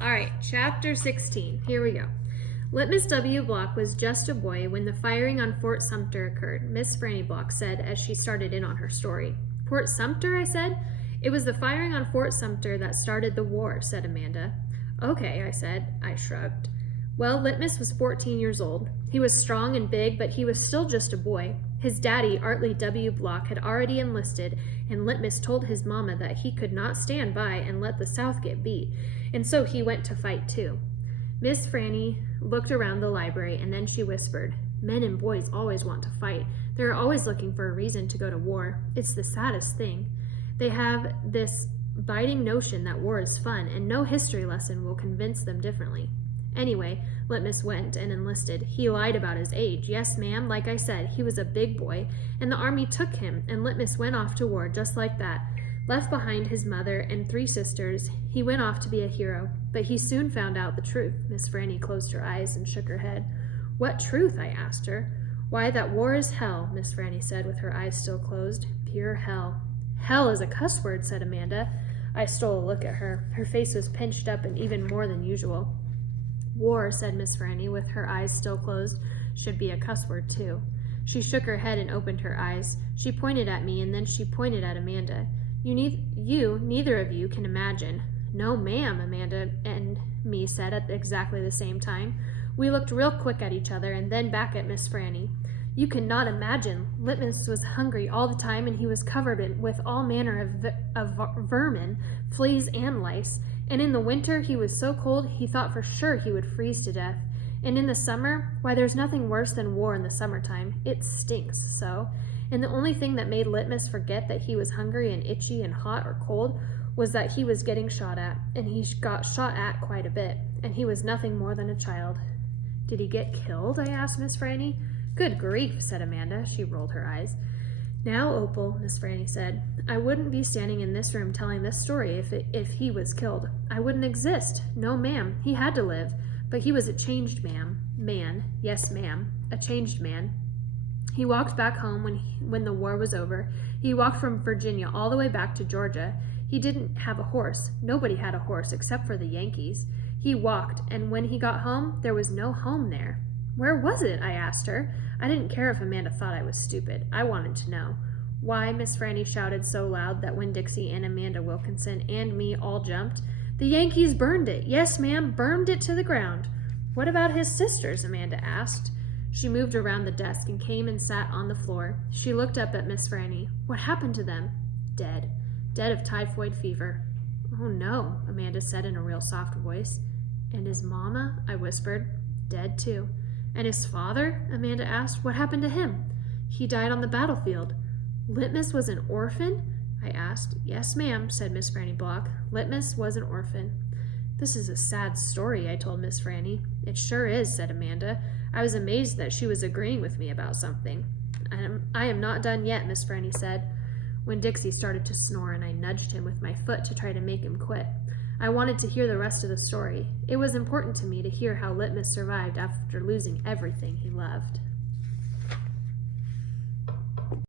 All right, chapter 16. Here we go. Litmus W. Block was just a boy when the firing on Fort Sumter occurred, Miss Franny Block said as she started in on her story. Fort Sumter, I said. It was the firing on Fort Sumter that started the war, said Amanda. Okay, I said. I shrugged. Well, Litmus was 14 years old. He was strong and big, but he was still just a boy. His daddy, Artley W. Block, had already enlisted, and Litmus told his mama that he could not stand by and let the South get beat, and so he went to fight too. Miss Franny looked around the library, and then she whispered, Men and boys always want to fight. They're always looking for a reason to go to war. It's the saddest thing. They have this biting notion that war is fun, and no history lesson will convince them differently. Anyway, Litmus went and enlisted. He lied about his age. Yes, ma'am, like I said, he was a big boy, and the army took him, and Litmus went off to war just like that. Left behind his mother and 3 sisters, he went off to be a hero. But he soon found out the truth. Miss Franny closed her eyes and shook her head. What truth? I asked her. Why, that war is hell, Miss Franny said with her eyes still closed. Pure hell. Hell is a cuss word, said Amanda. I stole a look at her. Her face was pinched up and even more than usual. War, said Miss Franny, with her eyes still closed, should be a cuss word, too. She shook her head and opened her eyes. She pointed at me, and then she pointed at Amanda. Neither of you can imagine. No, ma'am, Amanda and me said at exactly the same time. We looked real quick at each other, and then back at Miss Franny. You cannot imagine. Litmus was hungry all the time, and he was covered with all manner of vermin, fleas, and lice. And in the winter, he was so cold, he thought for sure he would freeze to death. And in the summer, why, there's nothing worse than war in the summertime. It stinks so. And the only thing that made Litmus forget that he was hungry and itchy and hot or cold was that he was getting shot at, and he got shot at quite a bit, and he was nothing more than a child. Did he get killed? I asked Miss Franny. Good grief, said Amanda. She rolled her eyes. Now, Opal, Miss Franny said, I wouldn't be standing in this room telling this story if he was killed. I wouldn't exist. No, ma'am. He had to live. But he was a changed man. Yes, ma'am. A changed man. He walked back home when the war was over. He walked from Virginia all the way back to Georgia. He didn't have a horse. Nobody had a horse except for the Yankees. He walked, and when he got home, there was no home there. Where was it? I asked her. I didn't care if Amanda thought I was stupid. I wanted to know. Why, Miss Franny shouted so loud that when Dixie and Amanda Wilkinson and me all jumped, the Yankees burned it. Yes, ma'am, burned it to the ground. What about his sisters? Amanda asked. She moved around the desk and came and sat on the floor. She looked up at Miss Franny. What happened to them? Dead. Dead of typhoid fever. Oh, no, Amanda said in a real soft voice. And his mama? I whispered. Dead, too. And his father? Amanda asked. What happened to him? He died on the battlefield. Litmus was an orphan? I asked. Yes, ma'am, said Miss Franny Block. Litmus was an orphan. This is a sad story, I told Miss Franny. It sure is, said Amanda. I was amazed that she was agreeing with me about something. I am not done yet, Miss Franny said, when Dixie started to snore and I nudged him with my foot to try to make him quit. I wanted to hear the rest of the story. It was important to me to hear how Litmus survived after losing everything he loved.